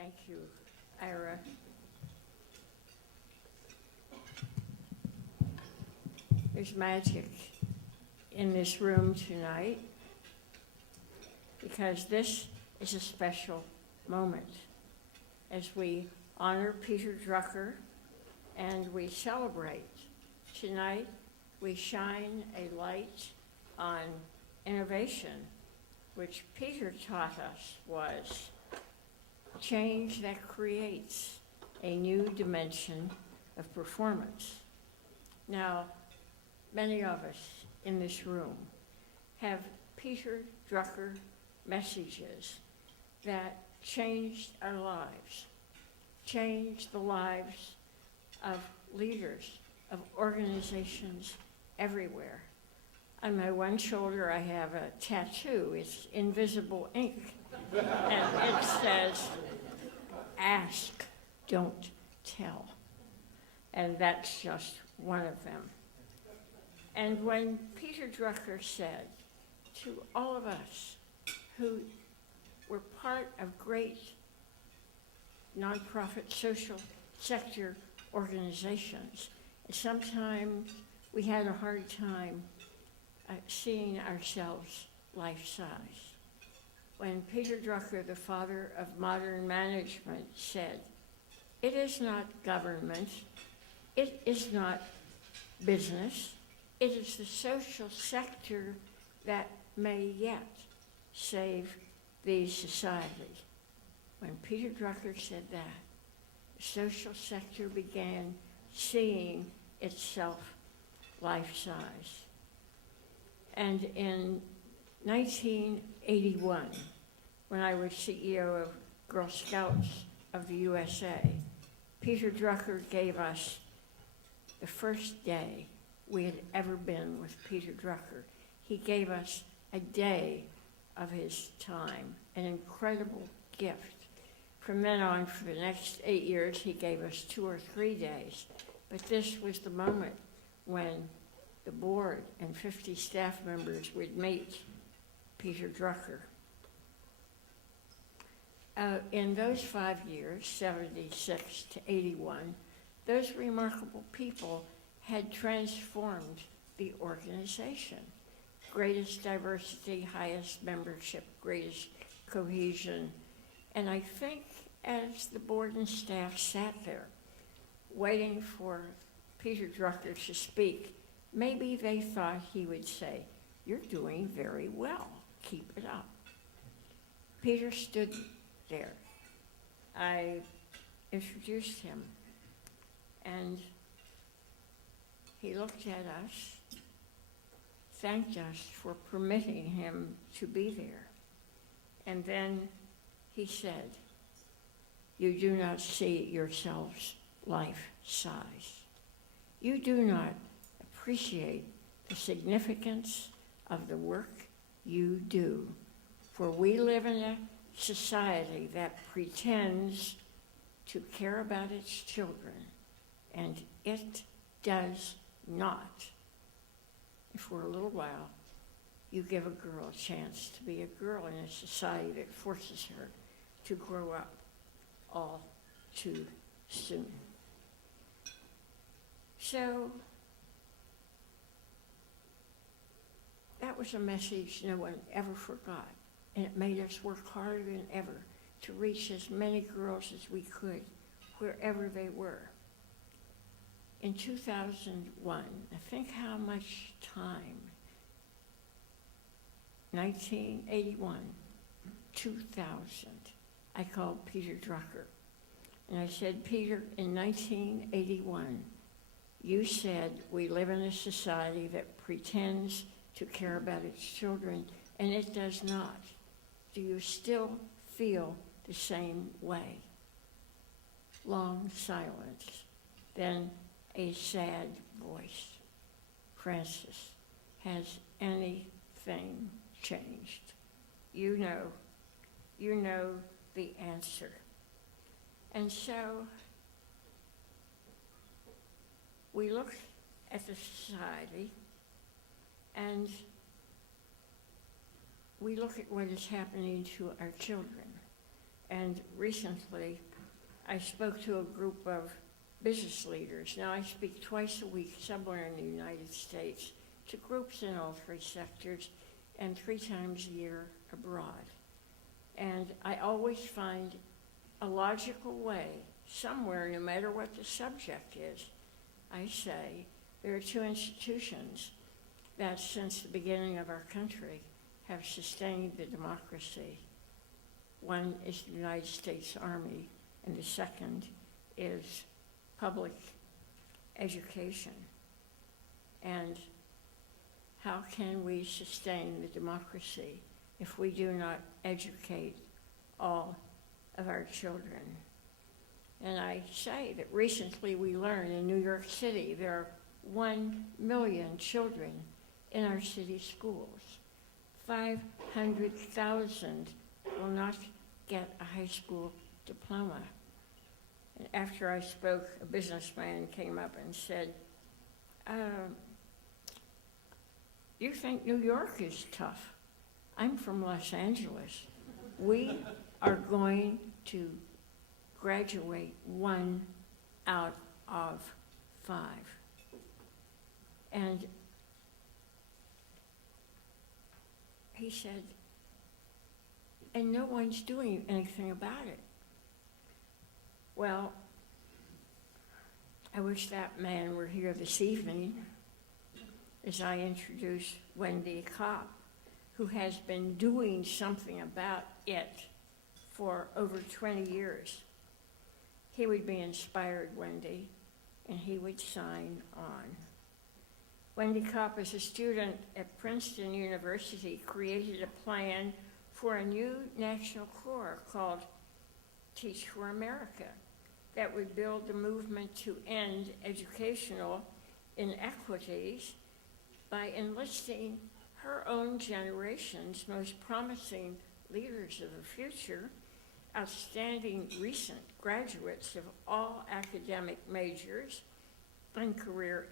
Thank you, Ira. There's magic in this room tonight because this is a special moment as we honor Peter Drucker and we celebrate. Tonight, we shine a light on innovation, which Peter taught us was change that creates a new dimension of performance. Now, many of us in this room have Peter Drucker messages that changed our lives, changed the lives of leaders, of organizations everywhere. On my one shoulder, I have a tattoo. It's invisible ink. And it says, ask, don't tell. And that's just one of them. And when Peter Drucker said to all of us who were part of great nonprofit social sector organizations, and sometimes we had a hard time seeing ourselves life-size. When Peter Drucker, the father of modern management, said, it is not government, it is not business, it is the social sector that may yet save these societies. When Peter Drucker said that, the social sector began seeing itself life-size. And in 1981, when I was CEO of Girl Scouts of the USA, Peter Drucker gave us the first day we had ever been with Peter Drucker. He gave us a day of his time, an incredible gift. From then on, for the next 8 years, he gave us 2 or 3 days. But this was the moment when the board and 50 staff members would meet Peter Drucker. In those 5 years, 76 to 81, those remarkable people had transformed the organization. Greatest diversity, highest membership, greatest cohesion. And I think as the board and staff sat there waiting for Peter Drucker to speak, maybe they thought he would say, you're doing very well, keep it up. Peter stood there. I introduced him, and he looked at us, thanked us for permitting him to be there. And then he said, you do not see yourselves life-size. You do not appreciate the significance of the work you do. For we live in a society that pretends to care about its children, and it does not. If for a little while you give a girl a chance to be a girl in a society that forces her to grow up all too soon. So that was a message no one ever forgot, and it made us work harder than ever to reach as many girls as we could, wherever they were. In 2001, I think how much time, 1981, 2000, I called Peter Drucker. And I said, Peter, in 1981, you said we live in a society that pretends to care about its children, and it does not. Do you still feel the same way? Long silence. Then a sad voice. Francis, has anything changed? You know the answer. And so we look at the society and we look at what is happening to our children. And recently, I spoke to a group of business leaders. Now, I speak twice a week somewhere in the United States to groups in all three sectors and 3 times a year abroad. And I always find a logical way, somewhere, no matter what the subject is. I say there are 2 institutions that since the beginning of our country have sustained the democracy. One is the United States Army, and the second is public education. And how can we sustain the democracy if we do not educate all of our children? And I say that recently we learned in New York City there are 1 million children in our city schools. 500,000 will not get a high school diploma. And after I spoke, a businessman came up and said, you think New York is tough? I'm from Los Angeles. We are going to graduate 1 out of 5. And he said, and no one's doing anything about it. Well, I wish that man were here this evening as I introduce Wendy Kopp, who has been doing something about it for over 20 years. He would be inspired, Wendy, and he would sign on. Wendy Kopp, as a student at Princeton University, created a plan for a new national corps called Teach for America that would build the movement to end educational inequities by enlisting her own generation's most promising leaders of the future, outstanding recent graduates of all academic majors and career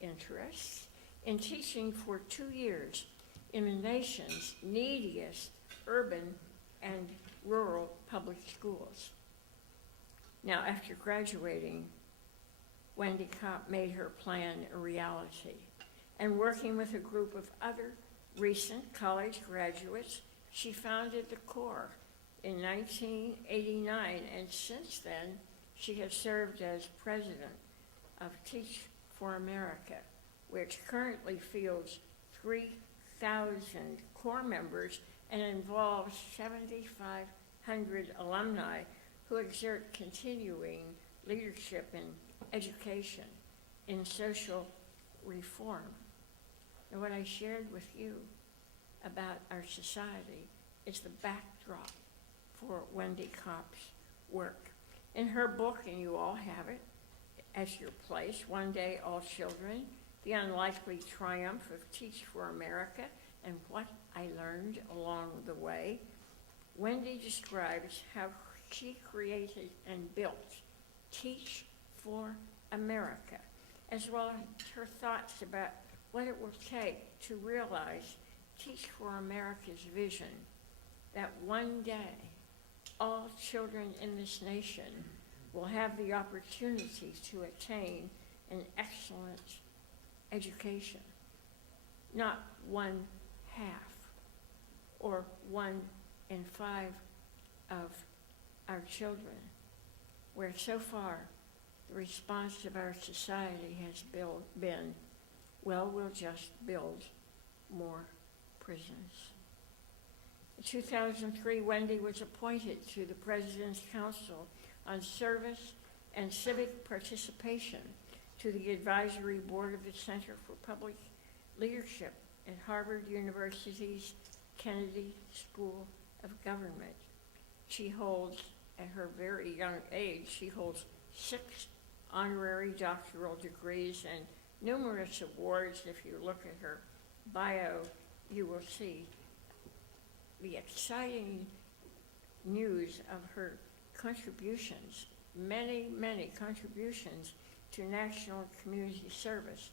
interests, in teaching for 2 years in the nation's neediest urban and rural public schools. Now, after graduating, Wendy Kopp made her plan a reality, and working with a group of other recent college graduates, she founded the Corps in 1989, and since then, she has served as president of Teach for America, which currently fields 3,000 Corps members and involves 7,500 alumni who exert continuing leadership in education, in social reform. And what I shared with you about our society is the backdrop for Wendy Kopp's work. In her book, and you all have it as your place, One Day All Children, The Unlikely Triumph of Teach for America, and What I Learned Along the Way, Wendy describes how she created and built Teach for America, as well as her thoughts about what it will take to realize Teach for America's vision that one day all children in this nation will have the opportunity to attain an excellent education, not 1/2 or 1 in 5 of our children, where so far the response of our society has been, well, we'll just build more prisons. In 2003, Wendy was appointed to the President's Council on Service and Civic Participation, to the Advisory Board of the Center for Public Leadership at Harvard University's Kennedy School of Government. She holds, at her very young age, she holds 6 honorary doctoral degrees and numerous awards. If you look at her bio, you will see the exciting news of her contributions, many, many contributions to national and community service.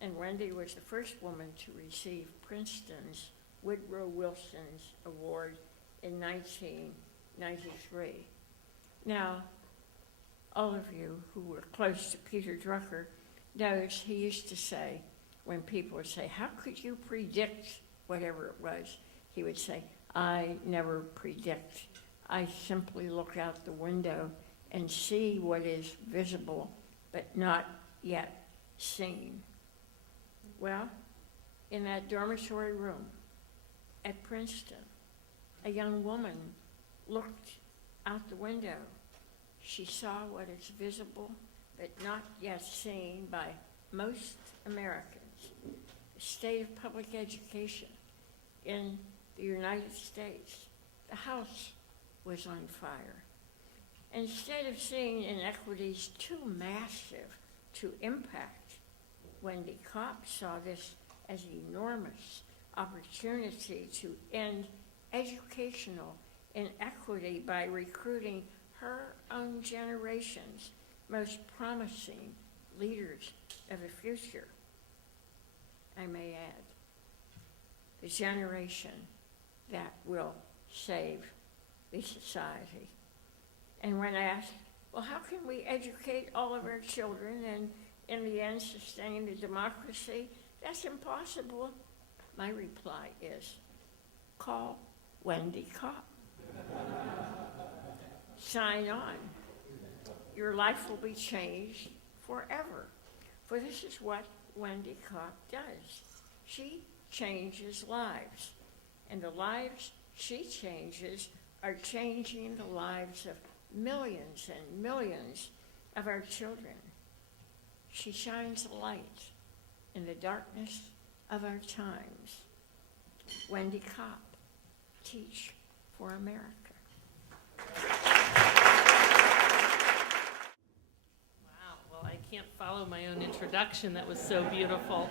And Wendy was the first woman to receive Princeton's Woodrow Wilson's Award in 19 93. Now, all of you who were close to Peter Drucker knows he used to say, when people would say, how could you predict whatever it was? He would say, I never predict. I simply look out the window and see what is visible but not yet seen. Well, in that dormitory room at Princeton, a young woman looked out the window. She saw what is visible but not yet seen by most Americans. The state of public education in the United States. The house was on fire. Instead of seeing inequities too massive to impact, Wendy Kopp saw this as an enormous opportunity to end educational inequity by recruiting her own generation's most promising leaders of the future. I may add, the generation that will save the society. And when asked, well, how can we educate all of our children and in the end sustain the democracy? That's impossible. My reply is, call Wendy Kopp. Sign on. Your life will be changed forever. For this is what Wendy Kopp does. She changes lives. And the lives she changes are changing the lives of millions and millions of our children. She shines a light in the darkness of our times. Wendy Kopp, Teach for America. Wow, well, I can't follow my own introduction. That was so beautiful.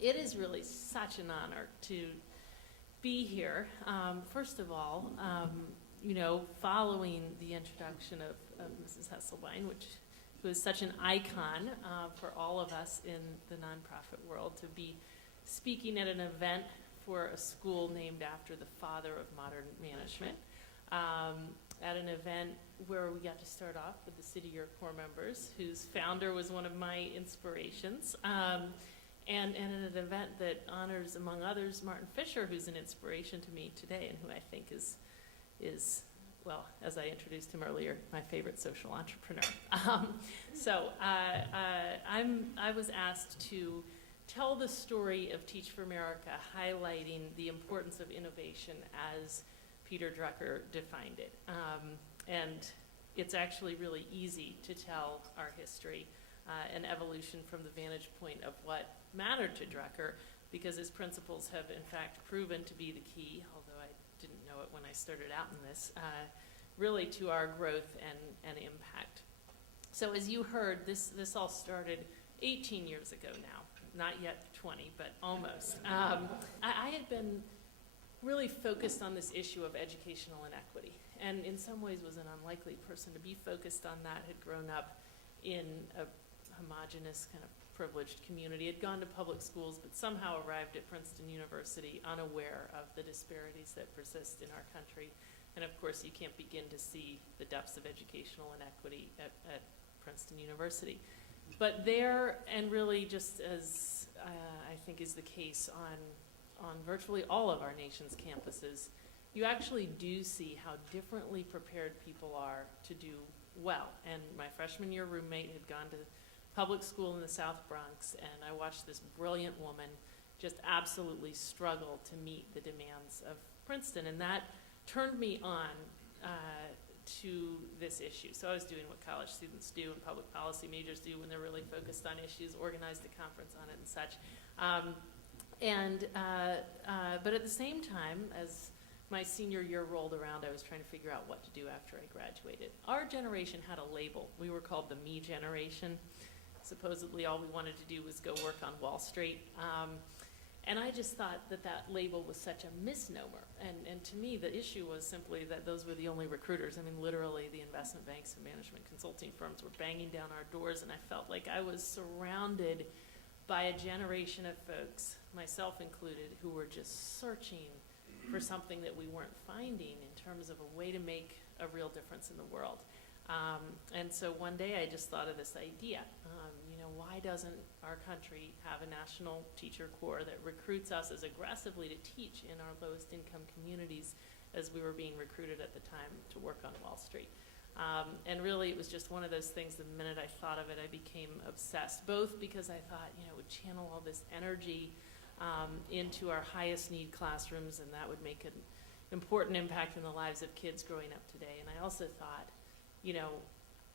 It is really such an honor to be here. First of all, following the introduction of Mrs. Hesselbein, who is such an icon for all of us in the nonprofit world, to be speaking at an event for a school named after the father of modern management, at an event where we got to start off with the City Year Corps members, whose founder was one of my inspirations, and at an event that honors, among others, Martin Fisher, who's an inspiration to me today, and who I think is well, as I introduced him earlier, my favorite social entrepreneur. I was asked to tell the story of Teach for America, highlighting the importance of innovation as Peter Drucker defined it. And it's actually really easy to tell our history and evolution from the vantage point of what mattered to Drucker, because his principles have in fact proven to be the key, although I didn't know it when I started out in this, really to our growth and impact. So as you heard, this all started 18 years ago now, not yet 20, but almost. I had been really focused on this issue of educational inequity, and in some ways was an unlikely person to be focused on that. Had grown up in a homogenous kind of privileged community, had gone to public schools, but somehow arrived at Princeton University unaware of the disparities that persist in our country. And of course, you can't begin to see the depths of educational inequity at Princeton University. But there, and really just as I think is the case on virtually all of our nation's campuses, you actually do see how differently prepared people are to do well. And my freshman year roommate had gone to public school in the South Bronx, and I watched this brilliant woman just absolutely struggle to meet the demands of Princeton, and that turned me on to this issue. So I was doing what college students do and public policy majors do when they're really focused on issues, organized a conference on it and such. But at the same time, as my senior year rolled around, I was trying to figure out what to do after I graduated. Our generation had a label. We were called the Me Generation. Supposedly all we wanted to do was go work on Wall Street. And I just thought that label was such a misnomer. And to me, the issue was simply that those were the only recruiters. I mean, literally, the investment banks and management consulting firms were banging down our doors, and I felt like I was surrounded by a generation of folks, myself included, who were just searching for something that we weren't finding in terms of a way to make a real difference in the world. And so one day I just thought of this idea, why doesn't our country have a national teacher corps that recruits us as aggressively to teach in our lowest income communities as we were being recruited at the time to work on Wall Street. And really it was just one of those things, the minute I thought of it, I became obsessed, both because I thought, it would channel all this energy into our highest need classrooms, and that would make an important impact in the lives of kids growing up today. And I also thought,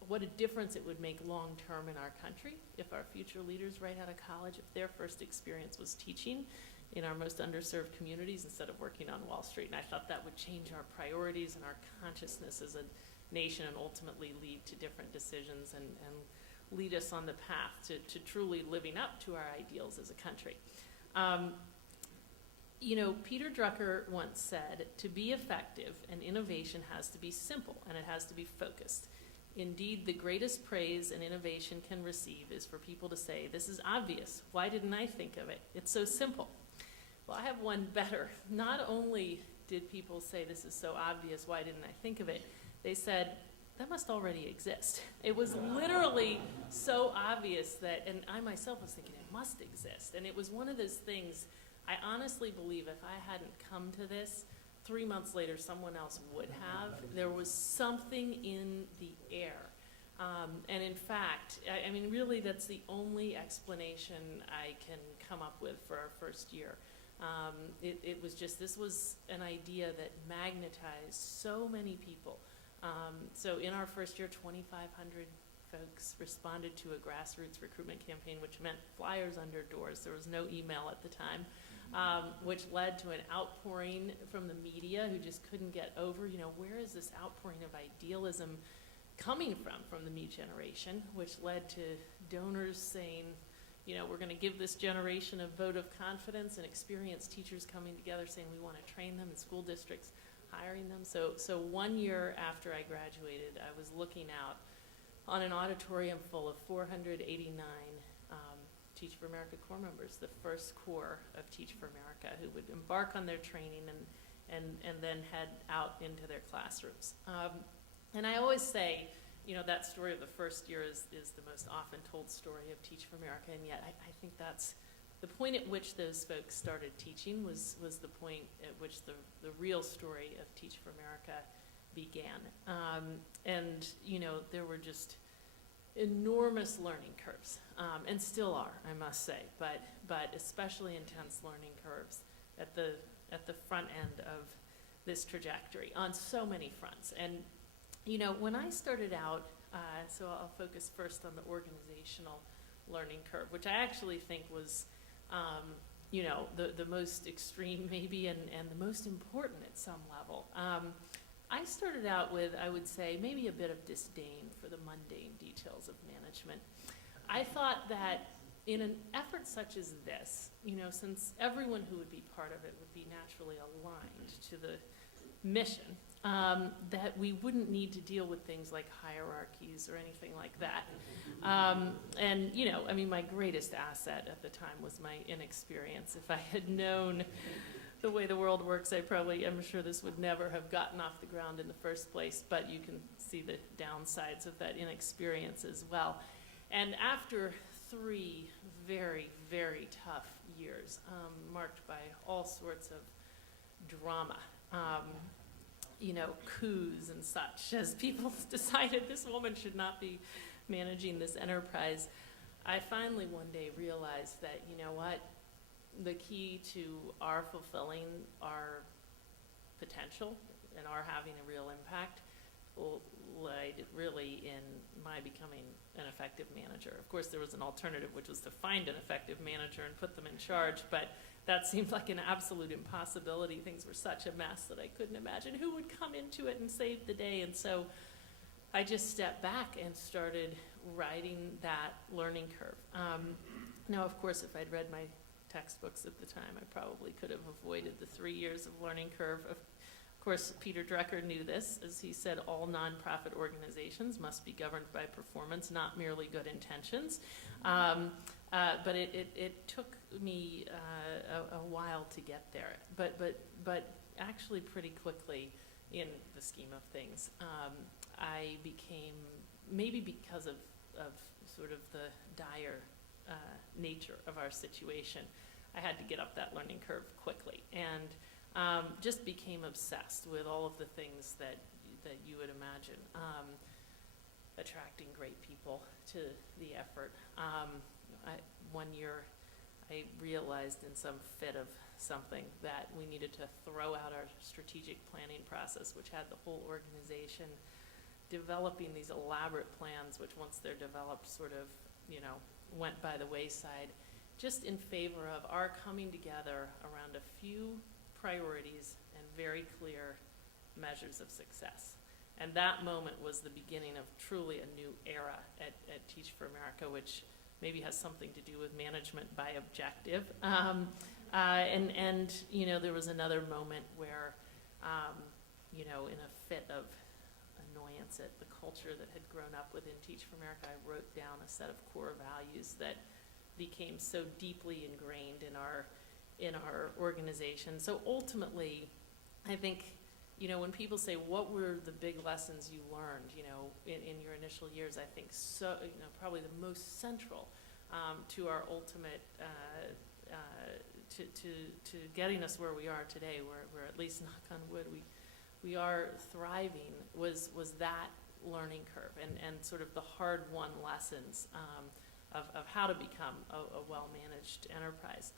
what a difference it would make long term in our country if our future leaders right out of college, if their first experience was teaching in our most underserved communities instead of working on Wall Street. And I thought that would change our priorities and our consciousness as a nation, and ultimately lead to different decisions and lead us on the path to truly living up to our ideals as a country. Peter Drucker once said, to be effective, an innovation has to be simple and it has to be focused. Indeed, the greatest praise an innovation can receive is for people to say, this is obvious. Why didn't I think of it? It's so simple. Well, I have one better. Not only did people say, this is so obvious, why didn't I think of it? They said, that must already exist. It was literally so obvious that, and I myself was thinking, it must exist. And it was one of those things, I honestly believe if I hadn't come to this, 3 months later someone else would have. There was something in the air. And in fact, really that's the only explanation I can come up with for our first year. It was just, this was an idea that magnetized so many people. So in our first year, 2,500 folks responded to a grassroots recruitment campaign, which meant flyers under doors. There was no email at the time, which led to an outpouring from the media who just couldn't get over, where is this outpouring of idealism coming from the me generation, which led to donors saying, we're going to give this generation a vote of confidence, and experienced teachers coming together saying we want to train them, in school districts hiring them. So 1 year after I graduated, I was looking out on an auditorium full of 489 Teach for America Corps members, the first corps of Teach for America, who would embark on their training and then head out into their classrooms. And I always say, that story of the first year is the most often told story of Teach for America, and yet I think that's the point at which those folks started teaching was the point at which the real story of Teach for America began. And there were just enormous learning curves, and still are, I must say, but especially intense learning curves at the front end of this trajectory on so many fronts. And when I started out, so I'll focus first on the organizational learning curve, which I actually think was the most extreme maybe and the most important at some level. I started out with, I would say, maybe a bit of disdain for the mundane details of management. I thought that in an effort such as this, since everyone who would be part of it would be naturally aligned to the mission, that we wouldn't need to deal with things like hierarchies or anything like that. And my greatest asset at the time was my inexperience. If I had known the way the world works, I'm sure this would never have gotten off the ground in the first place, but you can see the downsides of that inexperience as well. And after 3 very, very tough years, marked by all sorts of drama, coups and such, as people decided this woman should not be managing this enterprise, I finally one day realized that, the key to our fulfilling our potential and our having a real impact lied really in my becoming an effective manager. Of course, there was an alternative, which was to find an effective manager and put them in charge, but that seemed like an absolute impossibility. Things were such a mess that I couldn't imagine who would come into it and save the day. And so I just stepped back and started riding that learning curve. Now, of course, if I'd read my textbooks at the time, I probably could have avoided the 3 years of learning curve. Of course, Peter Drucker knew this. As he said, all nonprofit organizations must be governed by performance, not merely good intentions. But it took me a while to get there. But actually pretty quickly, in the scheme of things. I became, maybe because of sort of the dire nature of our situation, I had to get up that learning curve quickly, and just became obsessed with all of the things that you would imagine. Attracting great people to the effort. One year I realized in some fit of something that we needed to throw out our strategic planning process, which had the whole organization developing these elaborate plans, which once they're developed sort of, went by the wayside, just in favor of our coming together around a few priorities and very clear measures of success. And that moment was the beginning of truly a new era at Teach for America, which maybe has something to do with management by objective. And there was another moment where, in a fit of annoyance at the culture that had grown up within Teach for America, I wrote down a set of core values that became so deeply ingrained in our organization. So ultimately, I think, when people say, what were the big lessons you learned, in your initial years, I think probably the most central to our ultimate, to getting us where we are today, where at least, knock on wood, we are thriving, was that learning curve and sort of the hard-won lessons of how to become a well-managed enterprise.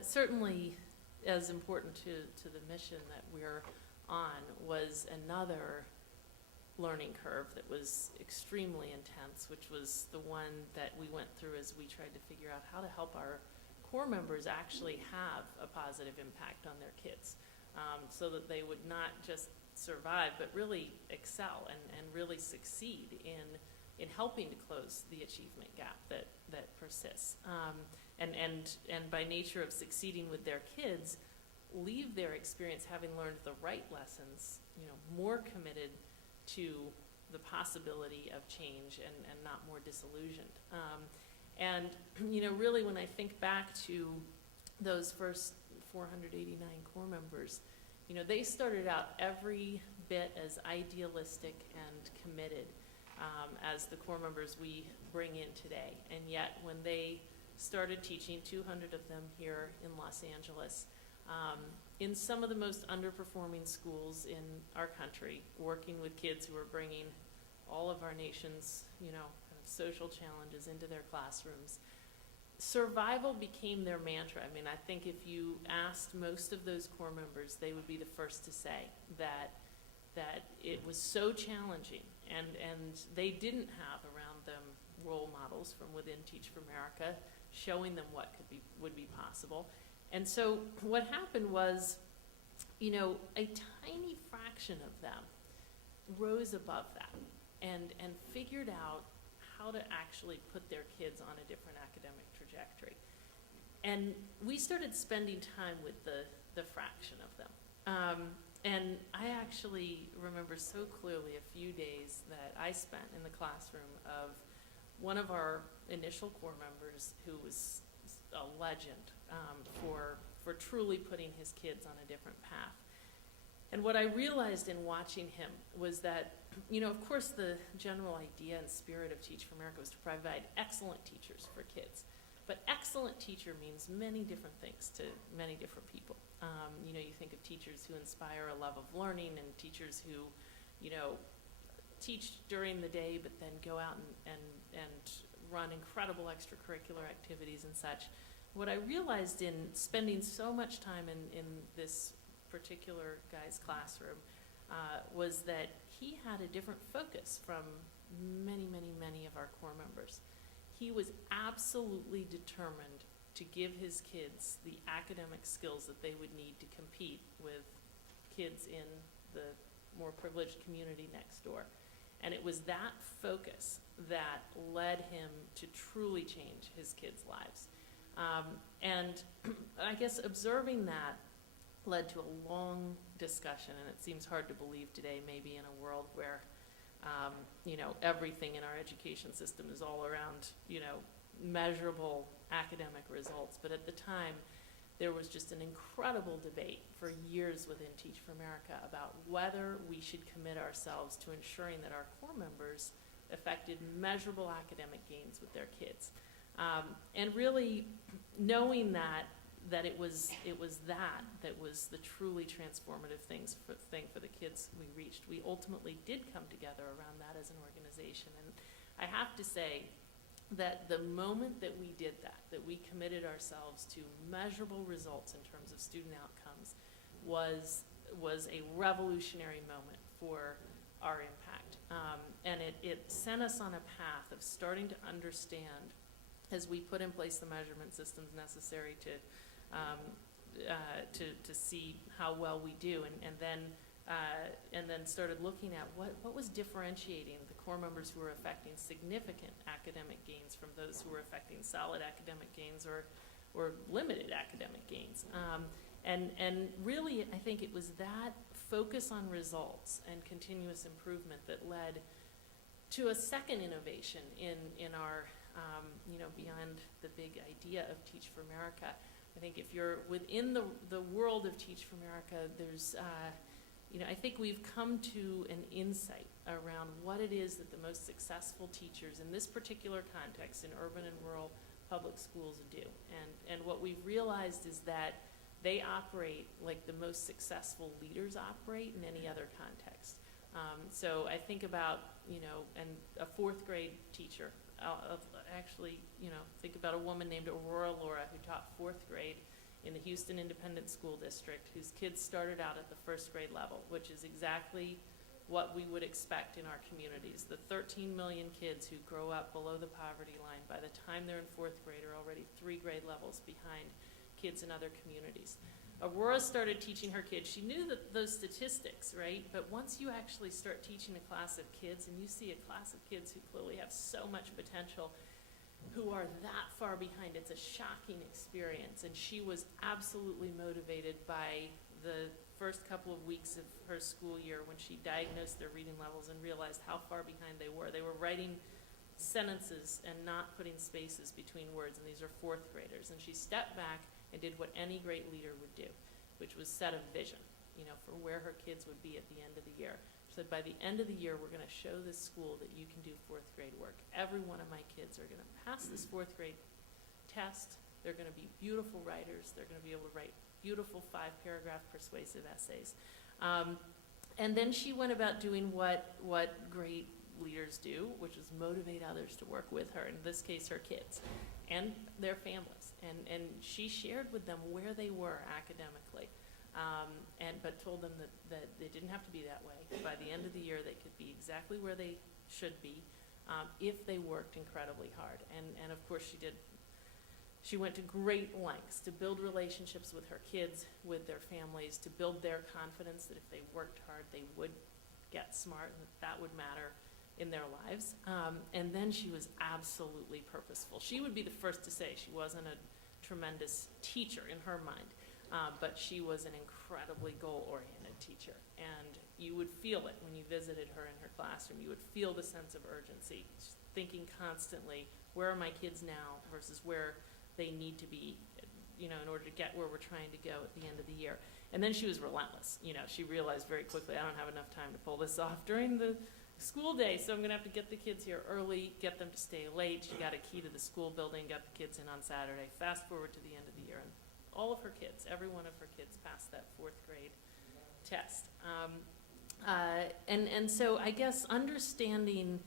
Certainly as important to the mission that we're on was another learning curve that was extremely intense, which was the one that we went through as we tried to figure out how to help our core members actually have a positive impact on their kids, so that they would not just survive, but really excel and really succeed in helping to close the achievement gap that persists. And by nature of succeeding with their kids, leave their experience having learned the right lessons, more committed to the possibility of change and not more disillusioned. And really when I think back to those first 489 core members, they started out every bit as idealistic and committed as the core members we bring in today. And yet when they started teaching, 200 of them here in Los Angeles, in some of the most underperforming schools in our country, working with kids who are bringing all of our nation's, kind of social challenges into their classrooms. Survival became their mantra. I mean, I think if you asked most of those core members, they would be the first to say that it was so challenging, and they didn't have around them role models from within Teach for America showing them what would be possible. And so what happened was, a tiny fraction of them rose above that and figured out how to actually put their kids on a different academic trajectory. And we started spending time with the fraction of them. And I actually remember so clearly a few days that I spent in the classroom of one of our initial core members who was a legend for truly putting his kids on a different path. And what I realized in watching him was that, of course the general idea and spirit of Teach for America was to provide excellent teachers for kids. But excellent teacher means many different things to many different people. You think of teachers who inspire a love of learning, and teachers who, teach during the day but then go out and run incredible extracurricular activities and such. What I realized in spending so much time in this particular guy's classroom was that he had a different focus from many, many, many of our core members. He was absolutely determined to give his kids the academic skills that they would need to compete with kids in the more privileged community next door. And it was that focus that led him to truly change his kids' lives. And I guess observing that led to a long discussion, and it seems hard to believe today, maybe in a world where, everything in our education system is all around, measurable academic results. But at the time, there was just an incredible debate for years within Teach for America about whether we should commit ourselves to ensuring that our core members effected measurable academic gains with their kids. And really knowing that it was that was the truly transformative thing for the kids we reached. We ultimately did come together around that as an organization. And I have to say that the moment that we did that we committed ourselves to measurable results in terms of student outcomes was a revolutionary moment for our impact. And it sent us on a path of starting to understand, as we put in place the measurement systems necessary to see how well we do, and then started looking at what was differentiating the core members who were affecting significant academic gains from those who were affecting solid academic gains or limited academic gains. And really, I think it was that focus on results and continuous improvement that led to a second innovation in our, beyond the big idea of Teach for America. I think if you're within the world of Teach for America, there's, I think we've come to an insight around what it is that the most successful teachers in this particular context in urban and rural public schools do. And what we've realized is that they operate like the most successful leaders operate in any other context. So I think about, and a fourth grade teacher, think about a woman named Aurora Laura who taught fourth grade in the Houston Independent School District, whose kids started out at the first grade level, which is exactly what we would expect in our communities. The 13 million kids who grow up below the poverty line, by the time they're in fourth grade, are already 3 grade levels behind kids in other communities. Aurora started teaching her kids. She knew those statistics, right? But once you actually start teaching a class of kids, and you see a class of kids who clearly have so much potential, who are that far behind, it's a shocking experience. And she was absolutely motivated by the first couple of weeks of her school year when she diagnosed their reading levels and realized how far behind they were. They were writing sentences and not putting spaces between words, and these are fourth graders. And she stepped back and did what any great leader would do, which was set a vision, for where her kids would be at the end of the year. She said, by the end of the year, we're going to show this school that you can do fourth grade work. Every one of my kids are going to pass this fourth grade test. They're going to be beautiful writers. They're going to be able to write beautiful 5-paragraph persuasive essays. And then she went about doing what great leaders do, which is motivate others to work with her, in this case her kids and their families. And she shared with them where they were academically, but told them that they didn't have to be that way. By the end of the year, they could be exactly where they should be if they worked incredibly hard. And of course she did. She went to great lengths to build relationships with her kids, with their families, to build their confidence that if they worked hard, they would get smart and that would matter in their lives. And then she was absolutely purposeful. She would be the first to say she wasn't a tremendous teacher in her mind, but she was an incredibly goal-oriented teacher. And you would feel it when you visited her in her classroom. You would feel the sense of urgency, thinking constantly, where are my kids now versus where they need to be, in order to get where we're trying to go at the end of the year. And then she was relentless. She realized very quickly, I don't have enough time to pull this off during the school day, so I'm going to have to get the kids here early, get them to stay late. She got a key to the school building, got the kids in on Saturday. Fast forward to the end of the year, and all of her kids, every one of her kids passed that fourth grade test. And so I guess understanding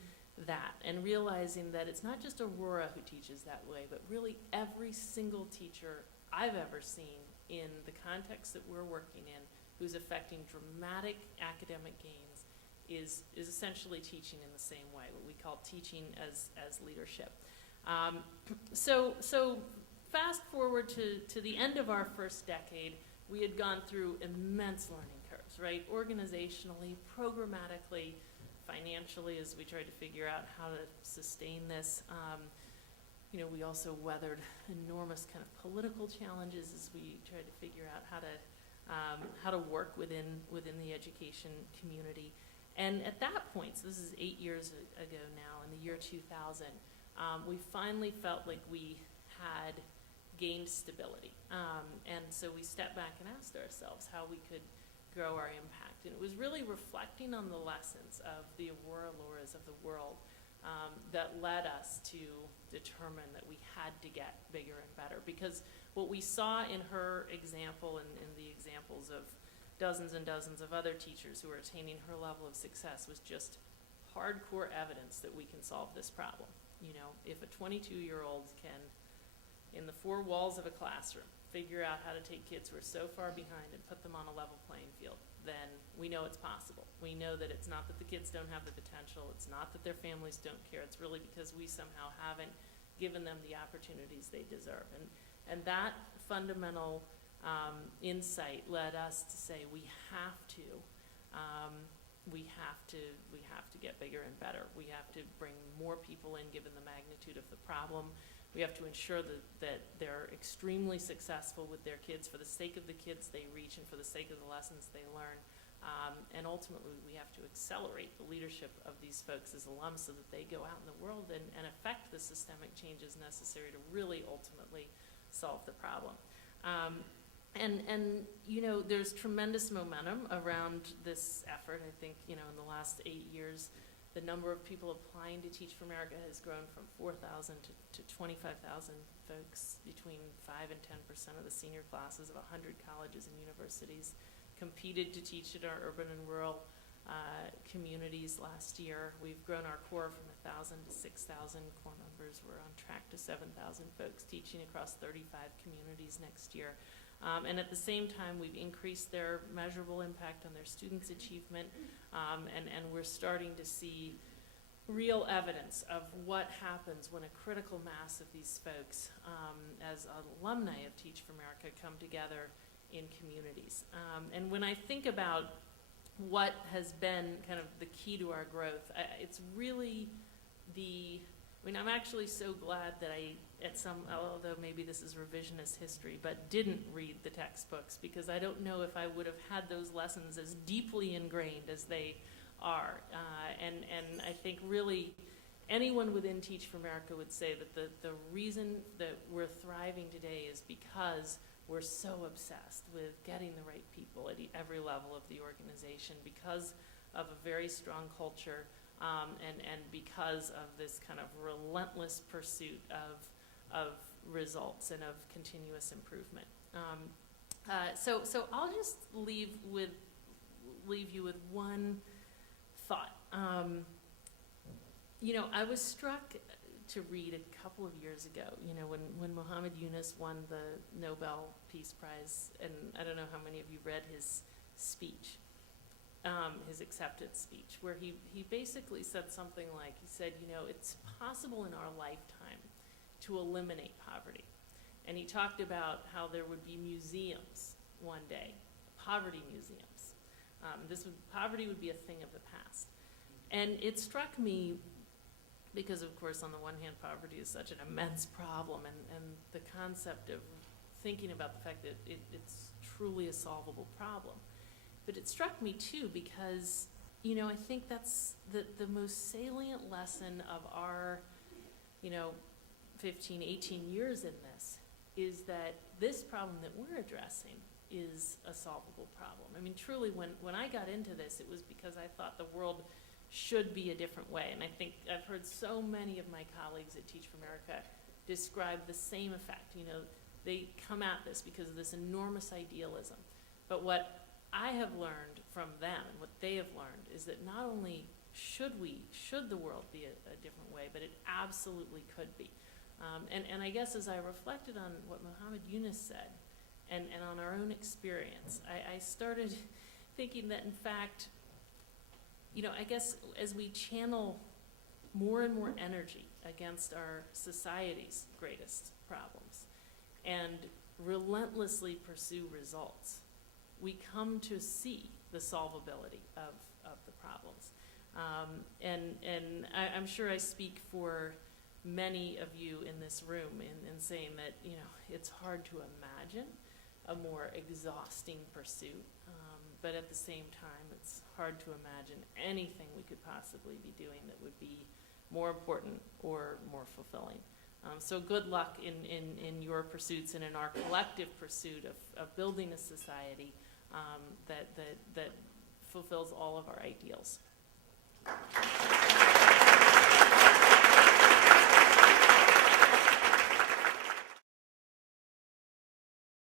that and realizing that it's not just Aurora who teaches that way, but really every single teacher I've ever seen in the context that we're working in who's affecting dramatic academic gains is essentially teaching in the same way, what we call teaching as leadership. So fast forward to the end of our first decade, we had gone through immense learning curves, right? Organizationally, programmatically, financially, as we tried to figure out how to sustain this. We also weathered enormous kind of political challenges as we tried to figure out how to work within the education community. And at that point, so this is 8 years ago now, in the year 2000, we finally felt like we had gained stability. And so we stepped back and asked ourselves how we could grow our impact. And it was really reflecting on the lessons of the Aurora Lauras of the world that led us to determine that we had to get bigger and better. Because what we saw in her example and in the examples of dozens and dozens of other teachers who are attaining her level of success was just hardcore evidence that we can solve this problem. You know, if a 22-year-old can, in the four walls of a classroom, figure out how to take kids who are so far behind and put them on a level playing field, then we know it's possible. We know that it's not that the kids don't have the potential, it's not that their families don't care, it's really because we somehow haven't given them the opportunities they deserve. And that fundamental insight led us to say we have to get bigger and better. We have to bring more people in given the magnitude of the problem. We have to ensure that they're extremely successful with their kids for the sake of the kids they reach and for the sake of the lessons they learn. And ultimately, we have to accelerate the leadership of these folks as alums so that they go out in the world and affect the systemic changes necessary to really ultimately solve the problem. And you know, there's tremendous momentum around this effort. I think, you know, in the last 8 years, the number of people applying to Teach for America has grown from 4,000 to 25,000 folks. Between 5 and 10% of the senior classes of 100 colleges and universities competed to teach at our urban and rural communities last year. We've grown our core from 1,000 to 6,000 core members. We're on track to 7,000 folks teaching across 35 communities next year. And at the same time, we've increased their measurable impact on their students' achievement, and we're starting to see real evidence of what happens when a critical mass of these folks, as alumni of Teach for America, come together in communities. And when I think about what has been kind of the key to our growth, it's really I'm actually so glad that although maybe this is revisionist history, but didn't read the textbooks, because I don't know if I would have had those lessons as deeply ingrained as they are. And I think really anyone within Teach for America would say that the reason that we're thriving today is because we're so obsessed with getting the right people at every level of the organization, because of a very strong culture, and because of this kind of relentless pursuit of results and of continuous improvement. So I'll just leave you with one thought. You know, I was struck to read a couple of years ago, you know, when Muhammad Yunus won the Nobel Peace Prize, and I don't know how many of you read his speech, his acceptance speech, where he basically said something like, he said, you know, it's possible in our lifetime to eliminate poverty. And he talked about how there would be museums one day, poverty museums. Poverty would be a thing of the past. And it struck me because, of course, on the one hand, poverty is such an immense problem, and the concept of thinking about the fact that it's truly a solvable problem. But it struck me, too, because, you know, I think that's the most salient lesson of our, you know, 15, 18 years in this, is that this problem that we're addressing is a solvable problem. I mean, truly, when I got into this, it was because I thought the world should be a different way. And I think I've heard so many of my colleagues at Teach for America describe the same effect. You know, they come at this because of this enormous idealism. But what I have learned from them, and what they have learned, is that not only should the world be a different way, but it absolutely could be. And I guess as I reflected on what Muhammad Yunus said, and on our own experience, I started thinking that, in fact, you know, I guess as we channel more and more energy against our society's greatest problems and relentlessly pursue results, we come to see the solvability of the problems. And I'm sure I speak for many of you in this room in saying that, you know, it's hard to imagine a more exhausting pursuit, but at the same time, it's hard to imagine anything we could possibly be doing that would be more important or more fulfilling. So good luck in your pursuits and in our collective pursuit of building a society that fulfills all of our ideals.